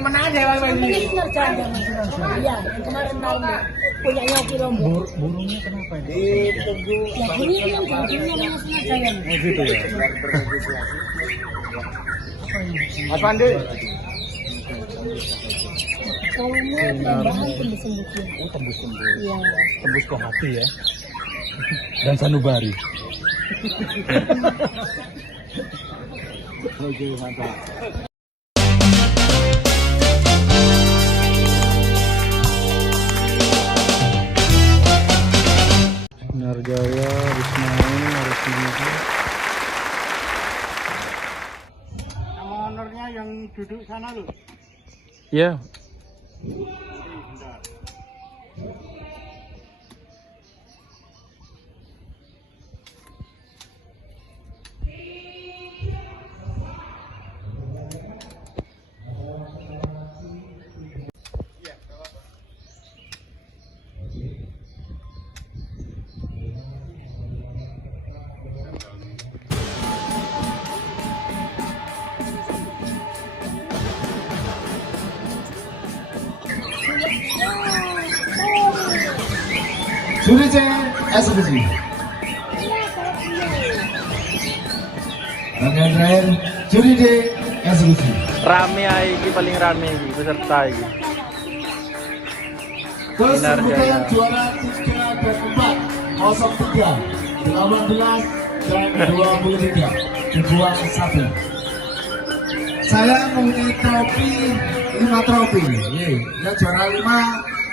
Mana aja lagi? Ini Sinarja. Iya, yang kemarin malam punya Yogi Rombo. Burungnya kenapa ini? Ya, burungnya yang Sinarja yang. Oh gitu ya. Mas Pandi. Kalaunya tambahan tembus-tembus ya. Oh tembus-tembus. Iya. Tembus ke hati ya. Dan sanubari. Oke, mantap. Sinarjaya, Wismail, Resmini. Nama honornya yang duduk sana loh. Ya. Juri C eksekusi. Dan yang terakhir juri D eksekusi. Rame iki paling rame iki peserta iki. Terus Sinarjaya. kemudian juara 3 dan 4 03 18 dan 23 dibuang 1. Saya mempunyai trofi 5 trofi. Yang juara 5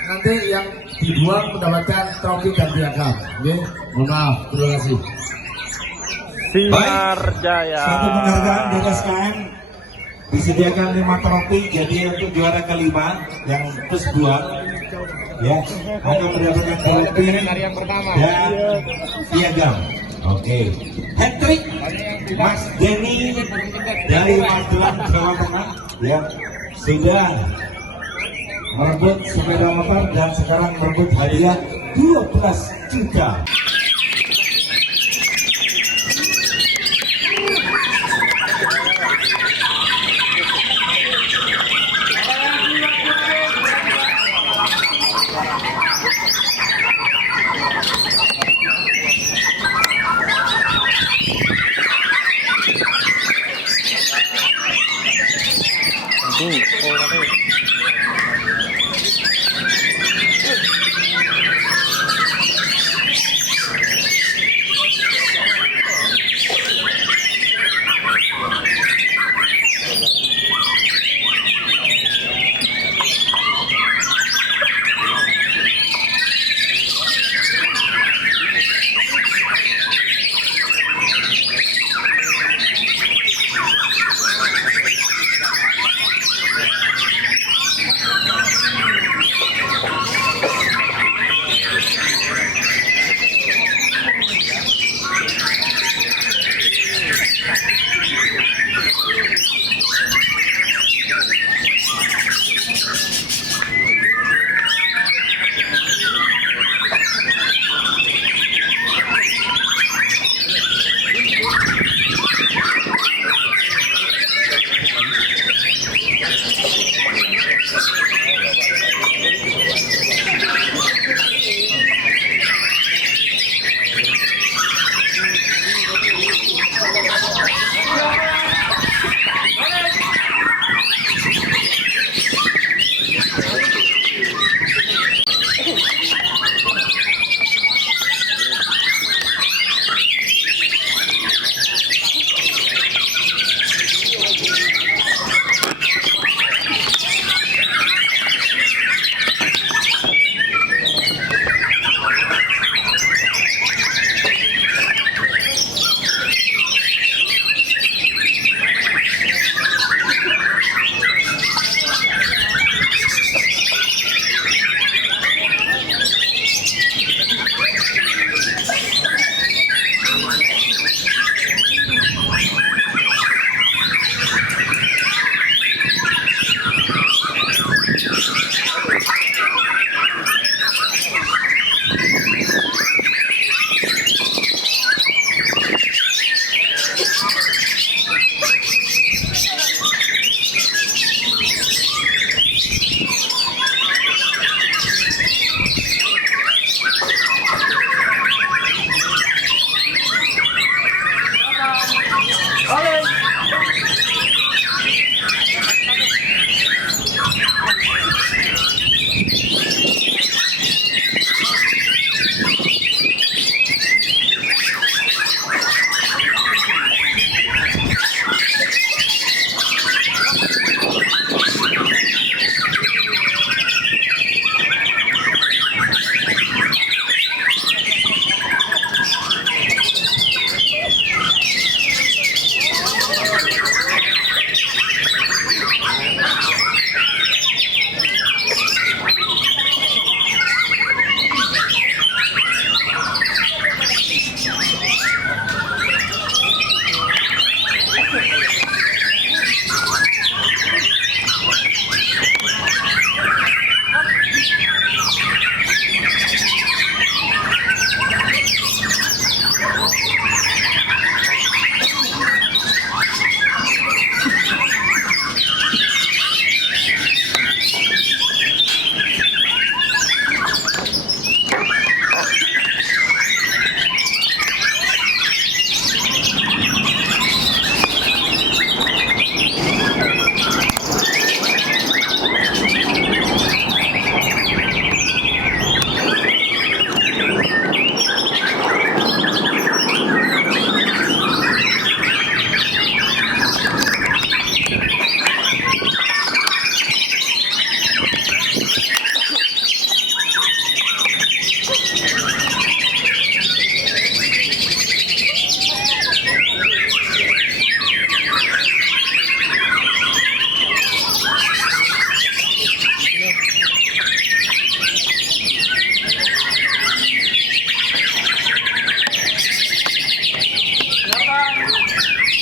nanti yang dibuang mendapatkan trofi dan piagam. Mohon maaf, terima kasih. Sinarjaya. Satu penghargaan di atas KM disediakan 5 trofi, jadi untuk juara kelima yang plus 2 ya akan mendapatkan trofi dan piagam. Oke, hat-trick Mas Denny dari Magelang, Jawa Tengah ya sudah merebut sepeda motor dan sekarang merebut hadiah 12 juta.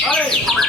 Ayo.